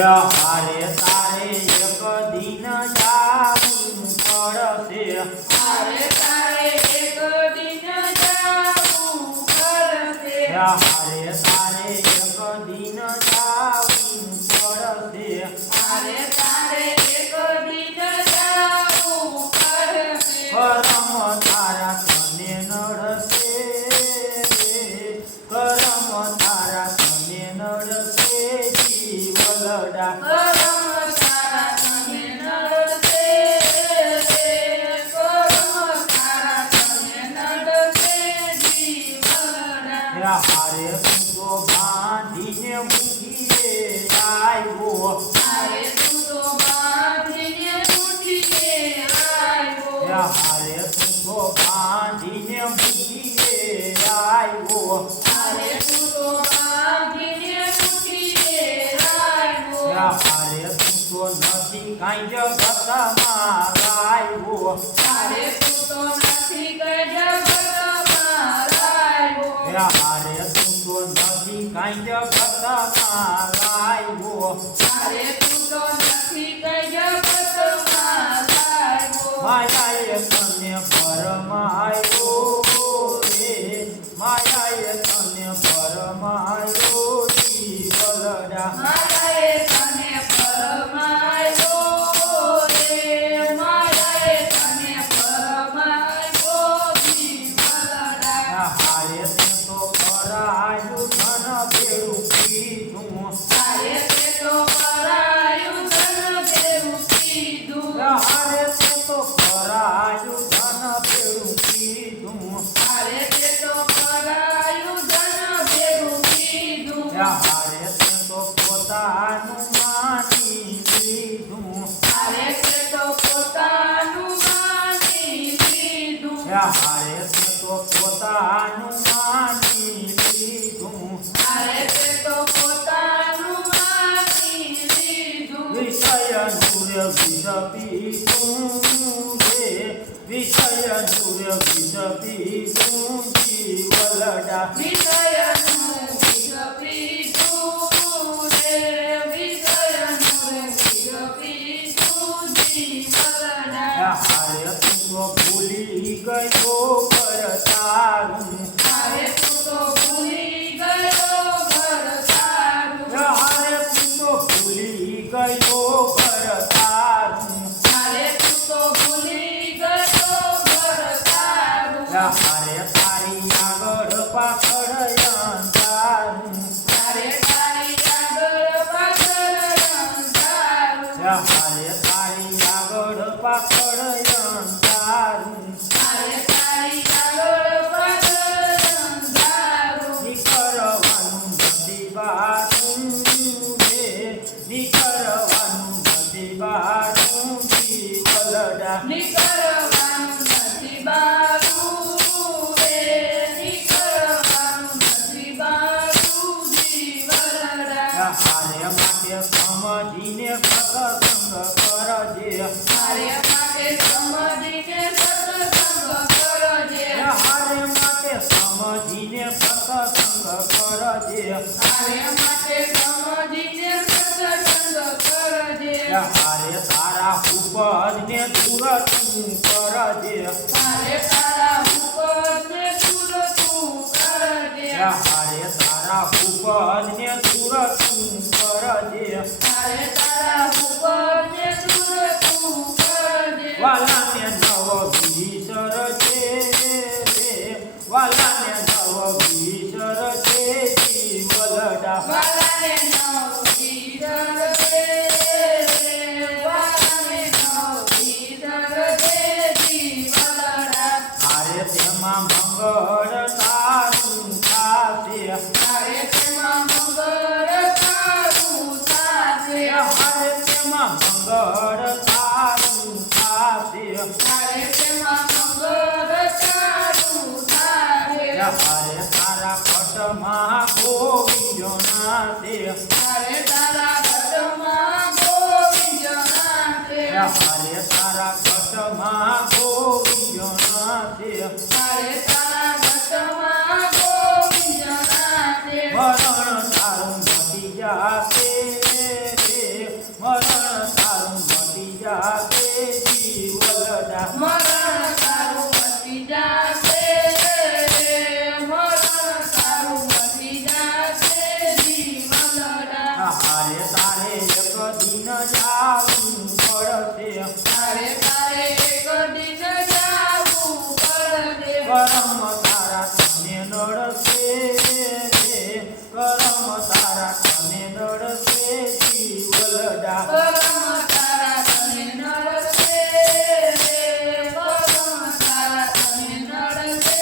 હારે તારે એક દિન જાવું પડશે. હારે તારે એક દિન જાવું પડશે. હારે તારે એક દિન જાવું પડશે. હારે તારે એક દિન જાવું પડશે. જીવડા હારે ઊંચો બાંધીને મૂકીએ આવ્યો હારે તો બાંધીને મૂકીએ આવ્યો. હારે ઊંચો બાંધીને મૂકીએ આવ્યો. નથી કાંઈ જગતમાં આવ્યો હારે તું તો નથી ઊંચો નથી કાંઈ જગતમાં આવ્યો. હારે તું તો નથી કઈ જગતમાં લાવ્યો માયાએ પરમાયો વિષય દૂર વિષ પીધું રે વિષય તારું તારી આગળ પાછળ અંધારું. તારે તારી આગળ પાછળ અંધારું પાછળ કરજે તારે માટે સમજીને સત્સંગ કરજે હારે માટે સમજીને સત્સંગ કરજે તારે માટે સમજીને સત્સંગ કરજે હારે તારા ઉપજને દૂર તું કરજે તારે તારા ઉપરને દૂર તું કરજે હારે તારા ઉપજને દૂર તું કરજે તારે નવ વિસર છે રે વાલાને નવ વિસર છે જીવલડા વાલાને નવ વીર દે વાલાને નવ વીર દે જીવલડા હારે તેમાં મંગળ તારું થાશે તારે તેમાં મંગળ તારું થાશે હારે તેમાં મંગળ થાશે તારે મંગળ તારું થાશે હારે તારા કટમાં ગોવિંદો નાશે તારે તારા ઘરમાં ગોવિંદ નાથે હારે તારા કટમાં ગોવિંદો નાશે તારે તારા ગોવિંદ નાથે મરણ તારું મટી જાશે જાવું પડશે તારે તારે એક દિન જાવું પડશે કરમ તારા તને નડશે રે. કરમ તારા તને નડશે જીવલડા તારા તને નડશે રે. કરમ તારા તને નડશે